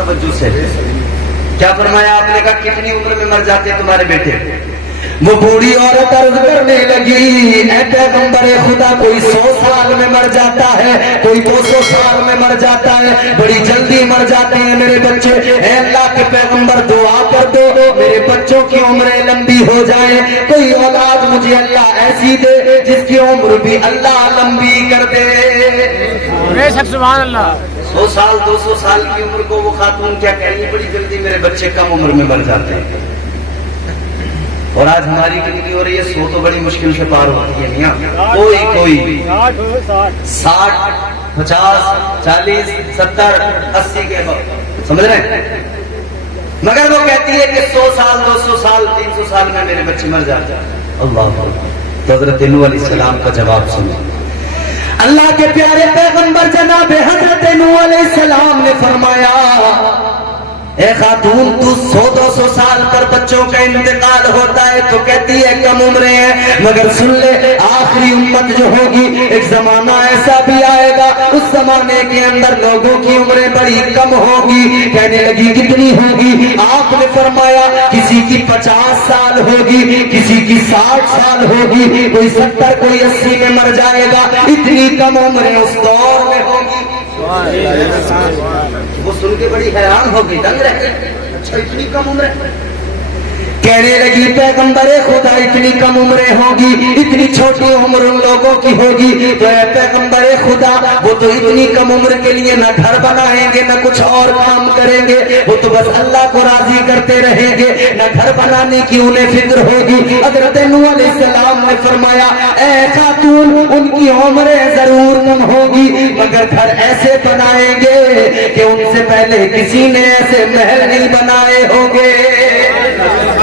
توجہ سے. کیا فرمایا آپ نے؟ کہا کتنی عمر میں مر جاتے تمہارے بیٹے؟ وہ بوڑھی عورت عرض کرنے لگی اے پیغمبر خدا کوئی 100 سال میں مر جاتا ہے، کوئی 200 سال میں مر جاتا ہے، بڑی جلدی مر جاتے ہیں میرے بچے. اے اللہ کے پیغمبر دعا کر دو میرے بچوں کی عمریں لمبی ہو جائیں، کوئی اولاد مجھے اللہ ایسی دے جس کی عمر بھی اللہ لمبی کر دے. بے شک سبحان اللہ. 100 سال 200 سال کی عمر کو وہ خاتون کیا کہہ رہی ہے؟ بڑی جلدی میرے بچے کم عمر میں مر جاتے ہیں. اور آج ہماری زندگی ہو رہی ہے 100 تو بڑی مشکل سے پار ہوتی ہے میاں. کوئی 60 50 40 70 80 کے بعد سمجھ رہے ہیں، مگر وہ کہتی ہے کہ 100 سال 200 سال 300 سال میں میرے بچے مر جاتے ہیں. اللہ اکبر. تو حضرت نوح علیہ السلام کا جواب سنو. اللہ کے پیارے پیغمبر جناب حضرت نوح علیہ السلام نے فرمایا اے خاتون تو 100-200 سال پر بچوں کا انتقال ہوتا ہے تو کہتی ہے کم عمریں ہیں، مگر سن لے آخری امت جو ہوگی ایک زمانہ ایسا بھی آئے گا اس زمانے کے اندر لوگوں کی عمریں بڑی کم ہوگی. کہنے لگی کتنی ہوگی؟ آپ نے فرمایا کسی کی 50 سال ہوگی، کسی کی 60 سال ہوگی، کوئی 70 کوئی 80 میں مر جائے گا. اتنی کم عمریں اس دور میں ہوگی. وہ سن کے بڑی حیران ہو گئی، دنگ رہ گئی. اچھا اتنی کم عمر ہے؟ کہنے لگی پیغمبر خدا اتنی کم عمریں ہوگی، اتنی چھوٹی عمر ان لوگوں کی ہوگی تو اے پیغمبر خدا وہ تو اتنی کم عمر کے لیے نہ گھر بنائیں گے نہ کچھ اور کام کریں گے، وہ تو بس اللہ کو راضی کرتے رہیں گے، نہ گھر بنانے کی انہیں فکر ہوگی. حضرت نوح علیہ السلام نے فرمایا اے خاتون ان کی عمریں ضرور کم ہوگی مگر گھر ایسے بنائیں گے کہ ان سے پہلے کسی نے ایسے محل نہیں بنائے ہوں گے.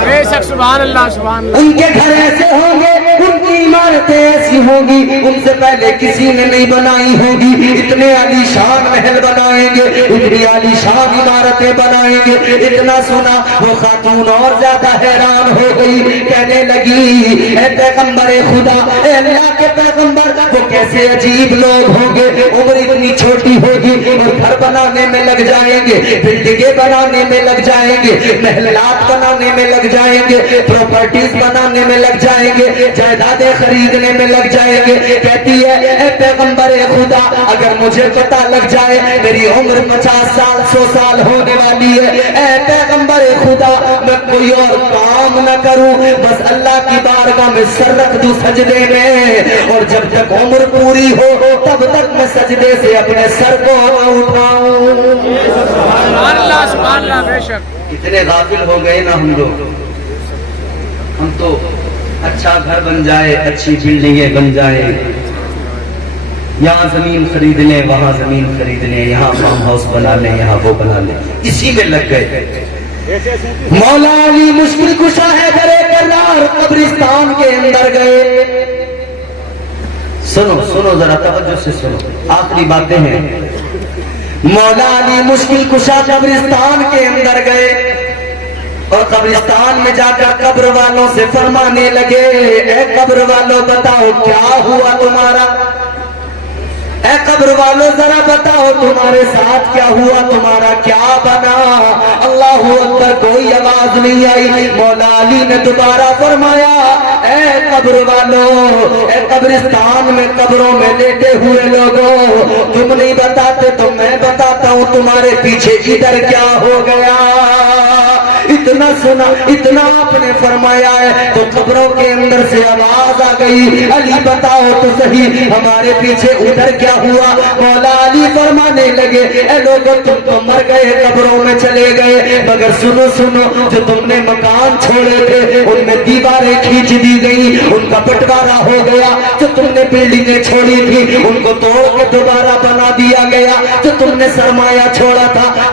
بے شک سبحان اللہ سبحان اللہ. ان کے گھر ایسے ہوں گے، ان کی عمارتیں ایسی ہوں گی ان سے پہلے کسی نے نہیں بنائی ہوگی. اتنے عالی شان محل بنائیں گے، اتنی عالی شان عمارتیں بنائیں گے. اتنا سنا وہ خاتون اور زیادہ حیران ہو گئی. کہنے لگی اے پیغمبر خدا اے اللہ کے پیغمبر وہ کیسے عجیب لوگ ہوں گے، عمر اتنی چھوٹی ہوگی اور گھر بنانے میں لگ جائیں گے، بلڈنگیں بنانے میں لگ جائیں گے، محلات بنانے میں لگ جائیں گے، پراپرٹیز بنانے میں لگ جائیں گے، جائیدادیں خریدنے میں لگ جائیں گے. کہتی ہے اے پیغمبر خدا اگر مجھے پتہ لگ جائے میری عمر 50 سال 100 سال ہونے والی ہے، اے پیغمبر خدا میں کوئی اور کام نہ کروں بس اللہ کی بارگاہ میں سر رکھ دوں سجدے میں، اور جب تک عمر پوری ہو تب تک میں سجدے سے اپنے سر کو نہ اٹھاؤں. سبحان اللہ سبحان اللہ. بے شک اتنے غافل ہو گئے نا ہم لوگ. ہم تو اچھا گھر بن جائے، اچھی بلڈنگیں بن جائیں، یہاں زمین خرید لیں وہاں زمین خرید لیں، یہاں فارم ہاؤس بنا لیں یہاں وہ بنا لیں، اسی میں لگ گئے. مولا علی مشکل کشا ہے درے کرار قبرستان کے اندر گئے. سنو سنو ذرا توجہ سے سنو، آخری باتیں ہیں. مولا علی مشکل کشا قبرستان کے اندر گئے اور قبرستان میں جا کر قبر والوں سے فرمانے لگے اے قبر والوں بتاؤ کیا ہوا تمہارا، اے قبر والوں ذرا بتاؤ تمہارے ساتھ کیا ہوا، تمہارا کیا بنا. اللہ اکبر. کوئی آواز نہیں آئی. مولا علی نے دوبارہ فرمایا اے قبر والوں، اے قبرستان میں قبروں میں لیٹے ہوئے لوگوں تم نہیں بتاتے تو میں بتاتا ہوں تمہارے پیچھے ادھر کیا ہو گیا. اتنا سنا اتنا آپ نے فرمایا ہے تو قبروں کے اندر سے آواز آ گئی علی بتاؤ تو صحیح ہمارے پیچھے ادھر کیا ہوا. مولا علی فرمانے لگے اے لوگوں تم تو مر گئے قبروں میں چلے گئے مگر سنو سنو جو تم نے مکان چھوڑے تھے ان میں دیواریں کھینچ دی گئی، ان کا بٹوارا ہو گیا. جو تم نے بلڈنگیں چھوڑی تھی ان کو توڑ کے دوبارہ بنا دیا گیا. جو تم نے سرمایہ چھوڑا تھا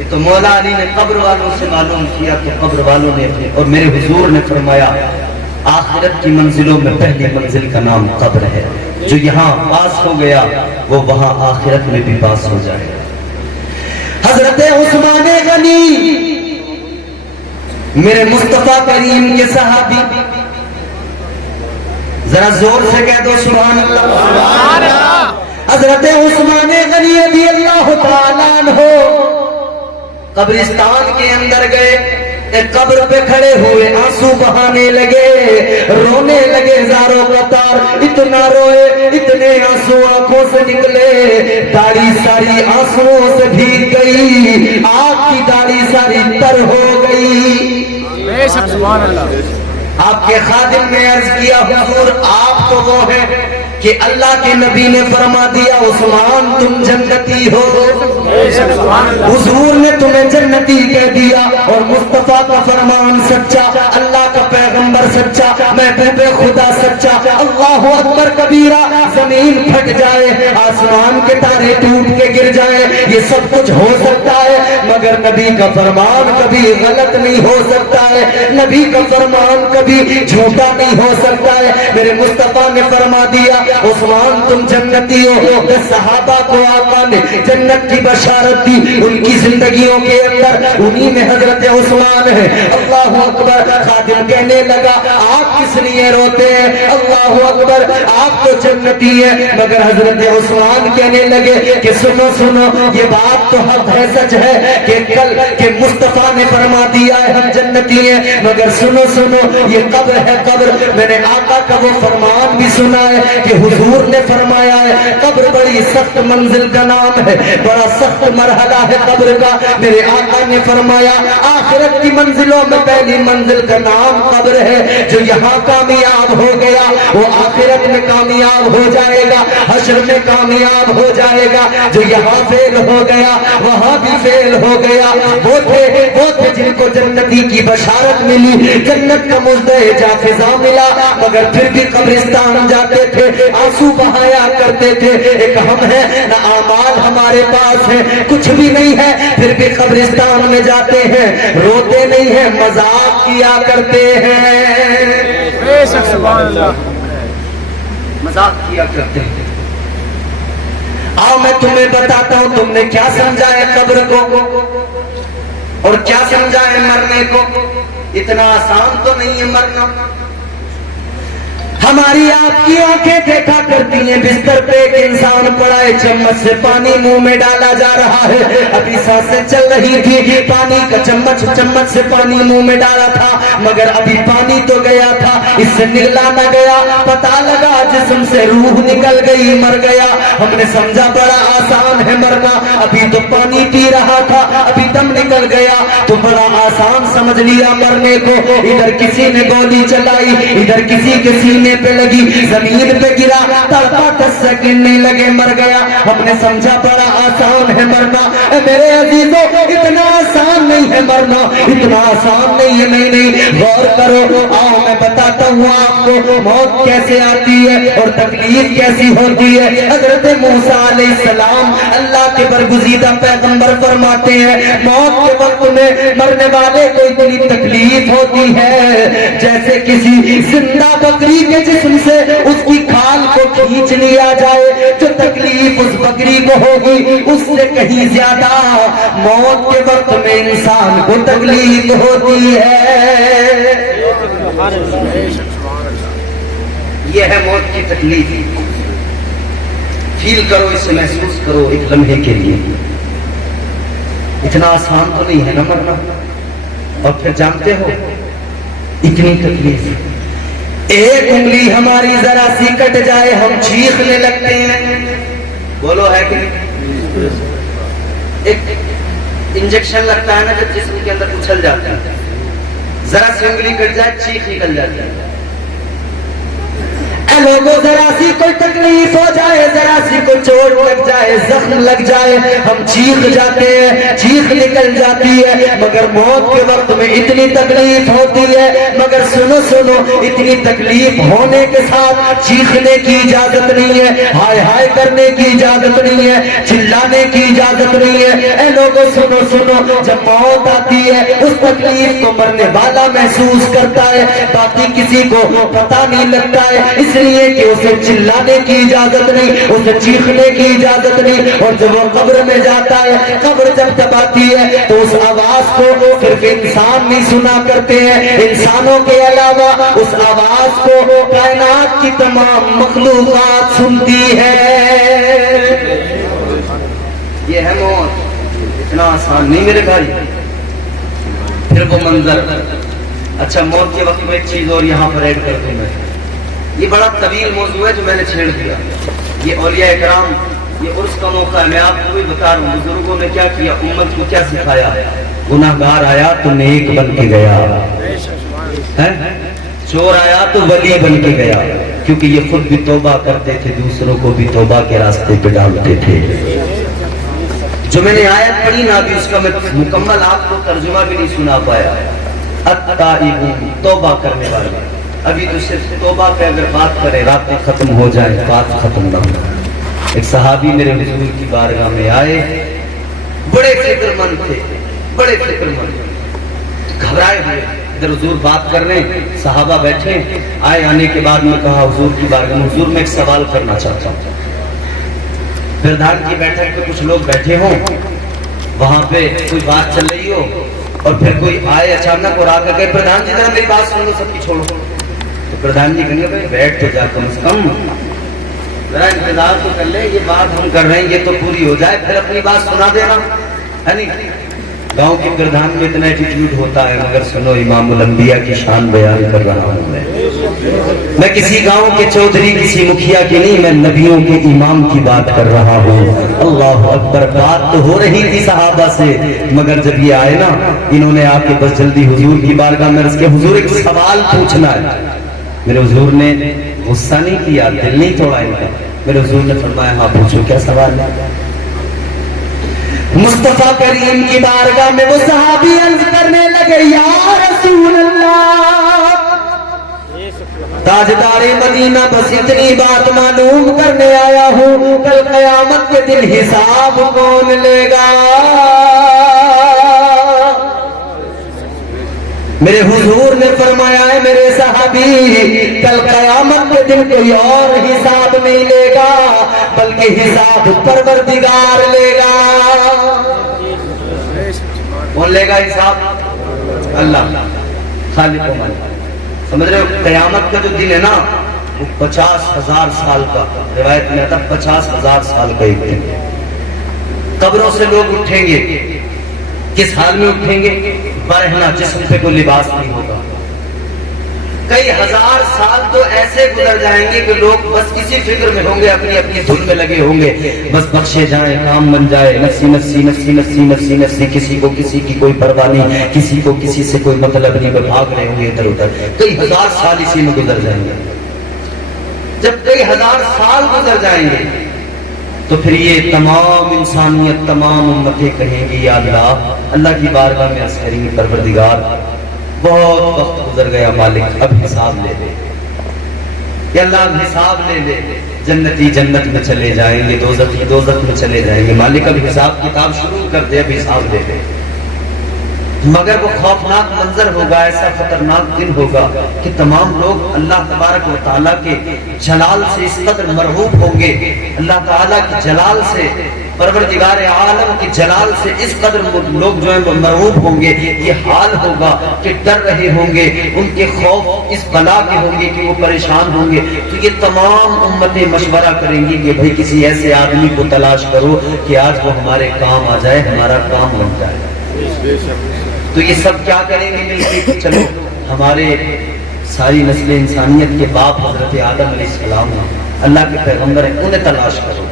یہ تو مولا علی نے قبر والوں سے معلوم کیا تو قبر والوں نے اپنے، اور میرے حضور نے فرمایا آخرت کی منزلوں میں پہلی منزل کا نام قبر ہے، جو یہاں پاس ہو گیا وہ وہاں آخرت میں بھی پاس ہو جائے گا۔ حضرت عثمان غنی میرے مصطفیٰ کریم کے صحابی، ذرا زور سے کہہ دو سبحان اللہ۔ سبحان اللہ۔ حضرت عثمان غنی رضی اللہ تعالیٰ عنہ قبرستان کے اندر گئے، ایک قبر پہ کھڑے ہوئے آنسو بہانے لگے، رونے لگے زاروں قطار، اتنا روئے اتنے آنسو آنکھوں سے نکلے، داڑھی ساری آنسوؤں سے بھیگ گئی، آپ کی داڑھی ساری تر ہو گئی۔ بے شک سبحان اللہ۔ آپ کے خادم نے عرض کیا حضور آپ تو وہ ہیں کہ اللہ کے نبی نے فرما دیا عثمان تم جنتی ہو، حضور نے تمہیں جنتی کہہ دیا، اور مصطفیٰ کا فرمان سچا، اللہ کا پیغمبر سچا، محبوب خدا سچا، اللہ اکبر کبیرہ، زمین پھٹ جائے، آسمان کے تارے ٹوٹ کے گر جائے، یہ سب کچھ ہو سکتا ہے، مگر نبی کا فرمان کبھی غلط نہیں ہو سکتا ہے، نبی کا فرمان کبھی جھوٹا نہیں ہو سکتا ہے۔ میرے مصطفیٰ نے فرما دیا عثمان تم جنتی ہو، صحابہ کو آقا نے جنت کی بشارت دی، ان کی زندگیوں کے اندر انہی میں حضرت عثمان ہے۔ اللہ اکبر۔ خادم کہنے لگا آپ کس لیے روتے ہیں؟ اللہ اکبر، آپ تو جنتی ہیں، مگر حضرت عثمان کہنے لگے کہ سنو سنو، یہ بات تو حق ہے، سچ ہے کہ کل کہ مصطفیٰ نے فرما دیا ہے ہم جنتی ہیں، مگر سنو سنو یہ قبر ہے قبر، میں نے آقا کا وہ فرمان بھی سنا ہے کہ حضور نے فرمایا ہے قبر بڑی سخت منزل کا نام ہے، بڑا سخت مرحلہ ہے قبر کا۔ میرے آقا نے فرمایا آخرت کی منزلوں میں پہلی منزل کا نام قبر ہے، جو یہاں کامیاب ہو گیا وہ آخرت میں کامیاب ہو جائے گا، حشر میں کامیاب ہو جائے گا، جو یہاں فیل ہو گیا وہاں بھی فیل ہو گیا۔ وہ تھے جن کو جنتی کی بشارت ملی، جنت کا مزدہ فضا ملا، مگر پھر بھی قبرستان جاتے تھے، آنسو بہایا کرتے تھے۔ ایک ہم ہیں نہ اعمال ہمارے پاس ہے، کچھ بھی نہیں ہے، پھر بھی قبرستان میں جاتے ہیں، روتے نہیں ہیں، مذاق کیا کرتے ہیں، بے شک سبحان اللہ۔ مذاق کیا کرتے ہیں۔ آؤ میں تمہیں بتاتا ہوں تم نے کیا سمجھا ہے قبر کو اور کیا سمجھا ہے مرنے کو۔ اتنا آسان تو نہیں ہے مرنا۔ ہماری آپ کی آنکھیں دیکھا کرتی ہیں بستر پہ ایک انسان پڑا ہے، چمچ سے پانی منہ میں ڈالا جا رہا ہے، ابھی سانسیں چل رہی تھی، پانی کا چمچ سے پانی منہ میں ڈالا تھا، مگر ابھی پانی تو گیا تھا، اس سے نگلا نہ گیا، پتہ لگا جسم سے روح نکل گئی، مر گیا۔ ہم نے سمجھا بڑا آسان ہے مرنا، ابھی تو پانی پی رہا تھا، ابھی دم نکل گیا، تو بڑا آسان سمجھ لیا مرنے کو۔ ادھر کسی نے گولی چلائی، ادھر کسی کے سینے پہ لگی، زمین پہ گرا، تڑپا 10 سیکنڈ نہیں لگے مر گیا۔ ہم نے سمجھا بڑا آسان ہے مرنا، میرے عزیزوں اتنا آسان نہیں ہے مرنا، اتنا آسان نہیں ہے۔ نہیں غور کرو، آؤ میں بتاتا ہوں آپ کو موت کیسے آتی ہے اور تکلیف کیسی ہوتی ہے۔ حضرت موسیٰ علیہ السلام اللہ کے برگزیدہ پیغمبر فرماتے ہیں موت کے وقت میں مرنے والے کو اتنی تکلیف ہوتی ہے جیسے کسی زندہ بکری کے جسم سے اس کی کھال کو کھینچ لیا جائے، جو تکلیف اس بکری کو ہوگی اس سے کہیں زیادہ موت کے وقت میں انسان کو تکلیف ہوتی ہے۔ یہ ہے موت کی تکلیف، فیل کرو، اسے محسوس کرو ایک لمحے کے لیے۔ اتنا آسان تو نہیں ہے نا مرنا، اور پھر جانتے ہو اتنی تکلیف، ایک انگلی ہماری ذرا سی کٹ جائے ہم چیخنے لگتے ہیں، بولو ہے کہ ایک انجیکشن لگتا ہے نا جب جسم کے اندر اچھل جاتا ہے، ذرا سی انگلی کٹ جائے چیخ نکل جاتی ہے۔ اے لوگوں ذرا سی کوئی تکلیف ہو جائے, ذرا سی کوئی چوٹ لگ جائے, زخم لگ جائے, ہم چیخ جاتے ہیں, چیخ نکل جاتی ہے, مگر موت کے وقت میں اتنی تکلیف ہوتی ہے. مگر سنو سنو, اتنی تکلیف ہونے کے ساتھ چیخنے کی اجازت نہیں ہے, ہائے ہائے کرنے کی اجازت نہیں ہے, چلانے کی اجازت نہیں ہے. اے لوگوں سنو سنو, جب موت آتی ہے اس تکلیف کو مرنے والا محسوس کرتا ہے, باقی کسی کو پتہ نہیں لگتا ہے, اس لیے کہ اسے چلانے کی اجازت نہیں, اسے چیخنے کی اجازت نہیں. اور جب وہ قبر میں جاتا ہے, قبر جب دباتی ہے تو اس آواز کو صرف انسان نہیں سنا کرتے ہیں, انسانوں کے علاوہ اس آواز کو کائنات کی تمام مخلوقات سنتی ہے. یہ ہے موت, اتنا آسان نہیں میرے بھائی. پھر وہ منظر. اچھا, موت کے وقت میں ایک چیز اور یہاں پر ایڈ کر دوں میں, یہ بڑا طویل موضوع ہے جو میں نے چھیڑ دیا. یہ اولیاء اکرام, یہ عرس کا موقع ہے, میں آپ کو بھی بتا رہا ہوں بزرگوں نے کیا کیا, امت کو کیا سکھایا. گناہگار آیا تو نیک بن کے گیا, چور آیا تو ولی بن کے گیا, کیونکہ یہ خود بھی توبہ کرتے تھے, دوسروں کو بھی توبہ کے راستے پہ ڈالتے تھے. جو میں نے آیت پڑھی نا ابھی, اس کا میں مکمل آپ کو ترجمہ بھی نہیں سنا پایا. التائبون, توبہ کرنے والے. ابھی تو صرف توبہ پہ اگر بات کریں راتیں ختم ہو جائیں, بات ختم نہ ہو. ایک صحابی میرے حضور کی بارگاہ میں آئے, بڑے فکر مند تھے, بڑے فکر مند, گھبرائے ہوئے. ادھر حضور بات کر رہے ہیں, صحابہ بیٹھے. آئے, آنے کے بعد میں کہا حضور کی بارگاہ میں, حضور میں ایک سوال کرنا چاہتا ہوں. پردھان کی بیٹھک پہ کچھ لوگ بیٹھے ہوں, وہاں پہ کوئی بات چل رہی ہو, اور پھر کوئی آئے اچانک اور آ کر کہے پردھان جی ذرا میری بات سن لو, سب کی چھوڑو. تو پردھان جی کہیں گے بھائی بیٹھ تو جا, کم سے کم ذرا انتظار تو کر لیں, یہ بات ہم کر رہے ہیں یہ تو پوری ہو جائے, پھر اپنی بات سنا دینا ہے نہیں. گاؤں کے پردھان میں اتنا ایٹیٹیوڈ ہوتا ہے, مگر سنو امام الانبیاء کی شان بیان کر رہا ہوں میں کسی گاؤں کے چودھری, کسی مکھیا کی نہیں, میں نبیوں کے امام کی بات کر رہا ہوں. اللہ اکبر. بات تو ہو رہی تھی صحابہ سے, مگر جب یہ آئے نا, انہوں نے آ کے بس جلدی حضور کی بارگاہ میں رس کے, حضور ایک سوال پوچھنا ہے. میرے حضور نے غصہ نہیں کیا, دل نہیں توڑا ان کا. میرے حضور نے فرمایا ہاں پوچھو کیا سوال ہے. مصطفیٰ کریم کی بارگاہ میں وہ صحابی عرض کرنے لگے, یا رسول اللہ, تاجدار مدینہ, بس اتنی بات معلوم کرنے آیا ہوں, کل قیامت کے دن حساب کون لے گا. میرے حضور نے فرمایا ہے میرے صحابی, کل قیامت کے دن کوئی اور حساب نہیں لے گا, بلکہ حساب پروردگار لے گا. کون لے گا حساب؟ اللہ, خالق و مالک. سمجھ رہے ہو, قیامت کا جو دن ہے نا وہ 50,000 سال کا, روایت میں آتا 50,000 سال کا ایک دن. قبروں سے لوگ اٹھیں گے, کس حال میں اٹھیں گے؟ برہنہ, جسم پہ کوئی لباس نہیں ہوگا. کئی ہزار سال تو ایسے گزر جائیں گے کہ لوگ بس اسی فکر میں ہوں گے, اپنی اپنی دھن میں لگے ہوں گے, بس بخشے جائیں, کام بن جائے, نفسی نفسی نفسی نفسی نفسی نفسی, کسی کو کسی کی کوئی پرواہ نہیں, کسی کو کسی سے کوئی مطلب نہیں, بھاگ رہے ہوں گے ادھر ادھر. کئی ہزار سال اسی میں گزر جائیں گے. جب کئی ہزار سال گزر جائیں گے تو پھر یہ تمام انسانیت, تمام امتیں کہیں گی یا اللہ, اللہ کی بارگاہ میں عرض کریں گے پروردگار بہت وقت گزر گیا, مالک اب حساب لے لے, یا اللہ اب حساب لے لے. جنتی جنت میں چلے جائیں گے, دوزخی دوزخ میں چلے جائیں گے, مالک اب حساب کتاب شروع کر دے, اب حساب لے لے. مگر وہ خوفناک منظر ہوگا, ایسا خطرناک دن ہوگا کہ تمام لوگ اللہ تبارک و تعالیٰ کے جلال سے اس قدر مرعوب ہوں گے, اللہ تعالیٰ کی جلال سے, پروردگار عالم کی جلال سے اس قدر لوگ جو ہیں وہ مرعوب ہوں گے. یہ حال ہوگا کہ ڈر رہے ہوں گے, ان کے خوف اس بلا کے ہوں گے کہ وہ پریشان ہوں گے. تو یہ تمام امتیں مشورہ کریں گی کہ بھئی کسی ایسے آدمی کو تلاش کرو کہ آج وہ ہمارے کام آ جائے, ہمارا کام بن جائے. تو یہ سب کیا کریں گے مل کے, چلو ہمارے ساری نسل انسانیت کے باپ حضرت آدم علیہ السلام, اللہ کے پیغمبر ہیں, انہیں تلاش کرو.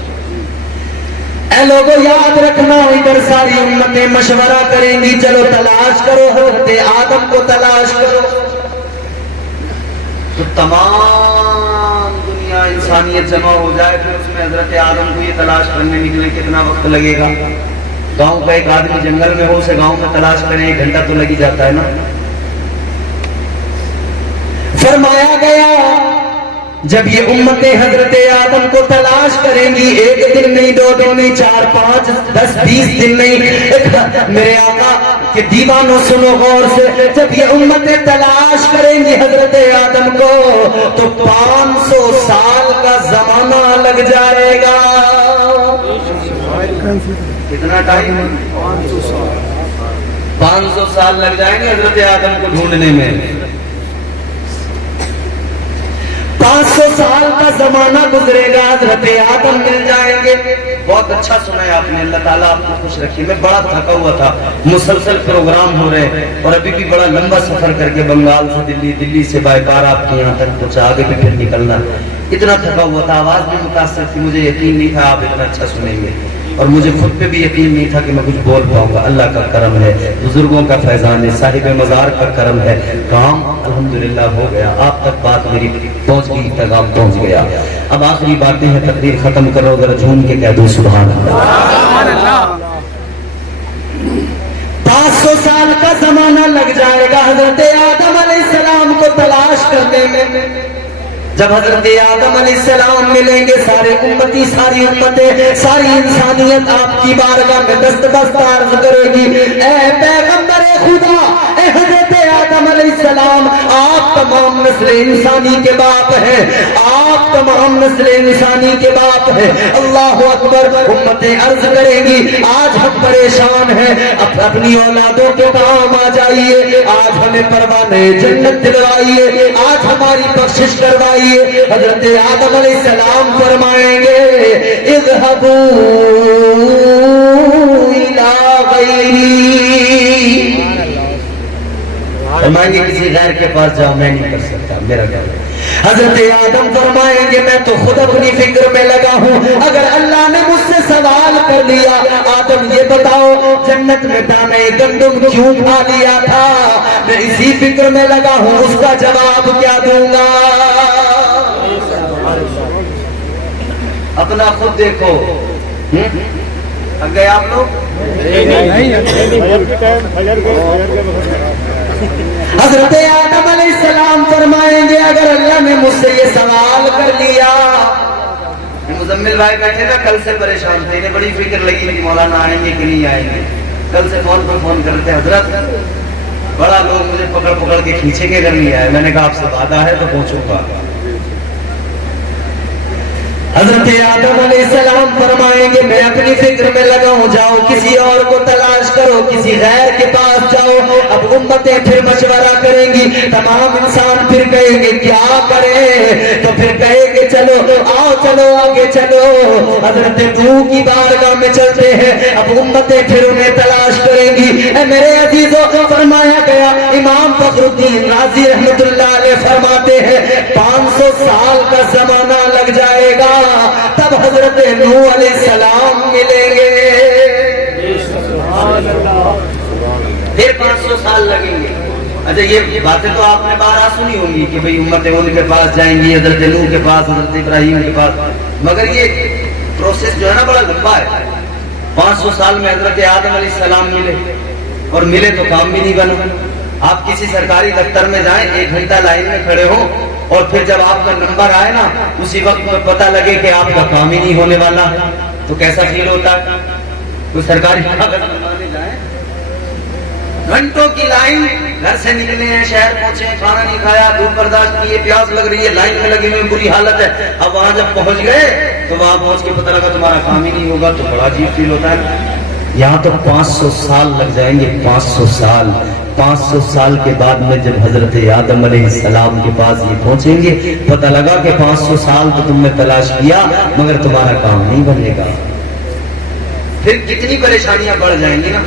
اے لوگوں یاد رکھنا, ادھر ساری امتیں مشورہ کریں گی, چلو تلاش کرو, حضرت آدم کو تلاش کرو. تو تمام انسانیت جمع ہو جائے پھر اس میں حضرت آدم کو یہ تلاش کرنے نکلے کتنا وقت لگے گا؟ گاؤں کا ایک آدمی جنگل میں ہو اسے گاؤں میں تلاش کریں 1 گھنٹہ تو لگ ہی جاتا ہے نا. فرمایا گیا جب یہ امتیں حضرت آدم کو تلاش کریں گی 1 دن نہیں 2 دن نہیں 4 5 10 20 دن نہیں، میرے آقا کہ دیوانوں سنو غور سے، جب یہ امتیں تلاش کریں گی حضرت آدم کو تو 500 سال کا زمانہ لگ جائے گا. کتنا ٹائم؟ 500 سال لگ جائیں گے حضرت آدم کو ڈھونڈنے میں. 500 سال کا زمانہ گزرے گا حضرت آدم مل جائیں گے. بہت اچھا سنا ہے آپ نے، اللہ تعالیٰ آپ کو خوش رکھیے. میں بڑا تھکا ہوا تھا، مسلسل پروگرام ہو رہے اور ابھی بھی بڑا لمبا سفر کر کے بنگال سے دلی، دلی سے بائی کار آپ کے یہاں تک پہنچا، آگے بھی پھر نکلنا. اتنا تھکا ہوا تھا، آواز بھی متاثر تھی، مجھے یقین نہیں تھا آپ اتنا اچھا سنیں گے اور مجھے خود پہ بھی یقین نہیں تھا کہ میں کچھ بول پاؤں گا. اللہ کا کرم ہے، بزرگوں کا فیضان ہے، صاحب مزار کا کرم ہے. کام الحمدللہ ہو گیا، آپ تک بات میری پہنچ گئی، پیغام پہنچ گیا. اب آخری باتیں ہیں، تقریر ختم کرو، ذرا جھوم کے کہہ دو سبحان اللہ. 500 سال کا زمانہ لگ جائے گا حضرت آدم علیہ السلام کو تلاش کرنے میں. جب حضرت آدم علیہ السلام ملیں گے سارے امتی، ساری امتیں، ساری انسانیت آپ کی بارگاہ میں دست بست عرض کرے گی، اے پیغمبر خدا، اے حضرت آدم علیہ السلام، آپ تمام نسل انسانی کے باپ ہیں، آپ تمام نسل انسانی کے باپ ہیں. اللہ اکبر. امتیں عرض کریں گی آج ہم پریشان ہیں، اپنی اولادوں کے کام آ جائیے، آج ہمیں پروانے جنت دلوائیے، آج ہماری بخشش کروائیے. حضرت آدم علیہ السلام فرمائیں گے اذهبوا الى غیری، فرمائیں گے کسی غیر کے پاس جاؤ، میں نہیں کر سکتا، میرا کام. حضرت آدم فرمائیں گے میں تو خود اپنی فکر میں لگا ہوں، اگر اللہ نے مجھ سے سوال کر لیا آدم یہ بتاؤ جنت میں دانے گندم کیوں کھا لیا تھا، میں اسی فکر میں لگا ہوں اس کا جواب کیا دوں گا. اپنا خود دیکھو. گئے آپ لوگ؟ حضرت آدم علیہ السلام فرمائیں گے اگر اللہ نے مجھ سے یہ سوال کر لیا. مزمل بھائی بیٹھے نا کل سے پریشان تھے، انہیں بڑی فکر لگی کہ مولانا آئیں گے کہ نہیں آئیں گے. کل سے فون پر فون کرتے حضرت بڑا لوگ مجھے پکڑ پکڑ کے کھینچیں گے، کر لیا ہے. میں نے کہا آپ سے وعدہ ہے تو پہنچوں گا. حضرت آدم علیہ السلام فرمائیں گے میں اپنی فکر میں لگا ہوں، جاؤ کسی اور کو تلاش کرو، کسی غیر کے پاس جاؤ. اب امتیں پھر مشورہ کریں گی، تمام انسان پھر کہیں گے کیا کریں، تو پھر کہیں گے چلو آؤ چلو آگے چلو، حضرت نوح کی بارگاہ میں چلتے ہیں. اب امتیں پھر انہیں تلاش کریں گی. اے میرے عزیزوں، فرمایا گیا امام فخر الدین رازی رحمت اللہ علیہ فرماتے ہیں 500 سال کا زمانہ لگ جائے گا، تب حضرت نوح علیہ السلام ملیں گے. پھر 500 سال لگیں گے. اچھا یہ باتیں تو آپ نے 12 سنی ہوں گی کہ بھئی امتیں ان کے پاس جائیں گی، حضرت نوح کے پاس، حضرت ابراہیم کے پاس، مگر یہ پروسیس جو ہے نا بڑا لمبا ہے. 500 سال میں حضرت آدم علیہ السلام ملے اور ملے تو کام بھی نہیں بنا. آپ کسی سرکاری دفتر میں جائیں 1 گھنٹہ لائن میں کھڑے ہوں اور پھر جب آپ کا نمبر آئے نا اسی وقت میں پتہ لگے کہ آپ کا کام ہی نہیں ہونے والا تو کیسا فیل ہوتا ہے؟ کوئی سرکاری کاغذ بنوانے جائیں، گھنٹوں کی لائن، گھر سے نکلے ہیں شہر پہنچے ہیں، کھانا نہیں کھایا، دھوپ برداشت کی ہے، پیاس لگ رہی ہے، لائن میں لگے ہوئے بری حالت ہے. اب وہاں جب پہنچ گئے تو وہاں پہنچ کے پتہ لگا تمہارا کام ہی نہیں ہوگا تو بڑا عجیب فیل ہوتا ہے. یہاں تو 500 سال لگ جائیں گے. 500 سال 500 سال کے بعد میں جب حضرت آدم علیہ السلام کے پاس یہ پہنچیں گے پتہ لگا کہ 500 سال تو تم نے تلاش کیا مگر تمہارا کام نہیں بنے گا. پھر کتنی پریشانیاں بڑھ جائیں گی نا.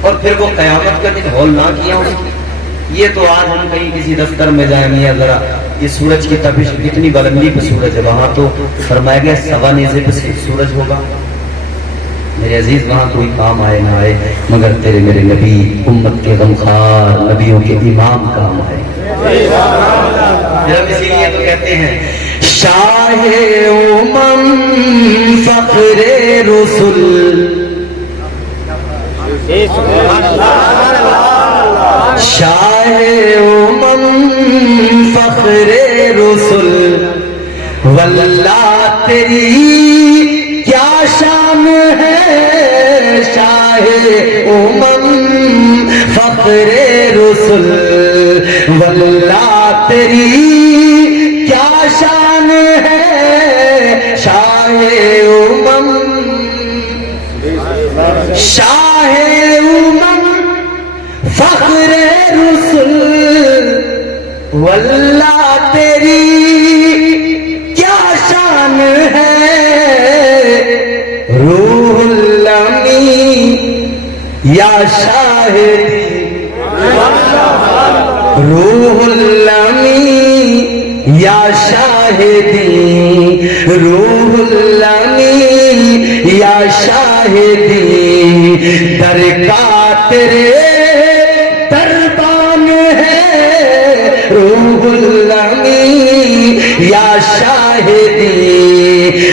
اور پھر وہ قیامت کا دن ہول نہ کیا اس کی. یہ تو آج ہم کہیں کسی دفتر میں جائیں گے، ذرا یہ سورج کی تپش کتنی بلندی پہ سورج ہے، وہاں تو فرمایا گیا 1.25 نیزے پہ سورج ہوگا. میرے عزیز وہاں کوئی کام آئے نہ آئے مگر تیرے میرے نبی امت کے غمخوار نبیوں کے امام کام آئے. اسی لیے تو کہتے ہیں شاہ فخر رسول شاہ فخر رسول واللہ تیری کیا شان ہے شاہ فخر رسول واللہ تیری کیا شان ہے شاہ شاہ فخر رسول واللہ تیری کیا شان ہے روح الامین یا شاہدی روح الامین یا شاہدی روح الامین یا شاہدی درگاہ تیرے دربان ہے روح الامین یا شاہدی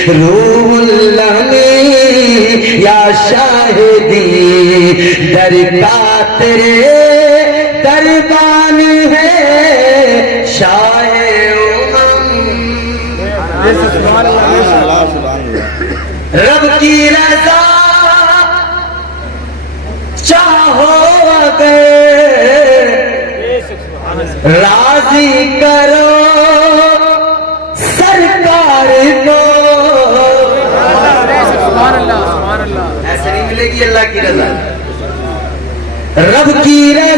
روح الامین یا شاہدی درگاہ تیرے دربان ہے شاہ رب کی رضا چاہو اگر راضی کرو سرکار کو ایسے نہیں ملے گی اللہ کی رضا رب کی رضا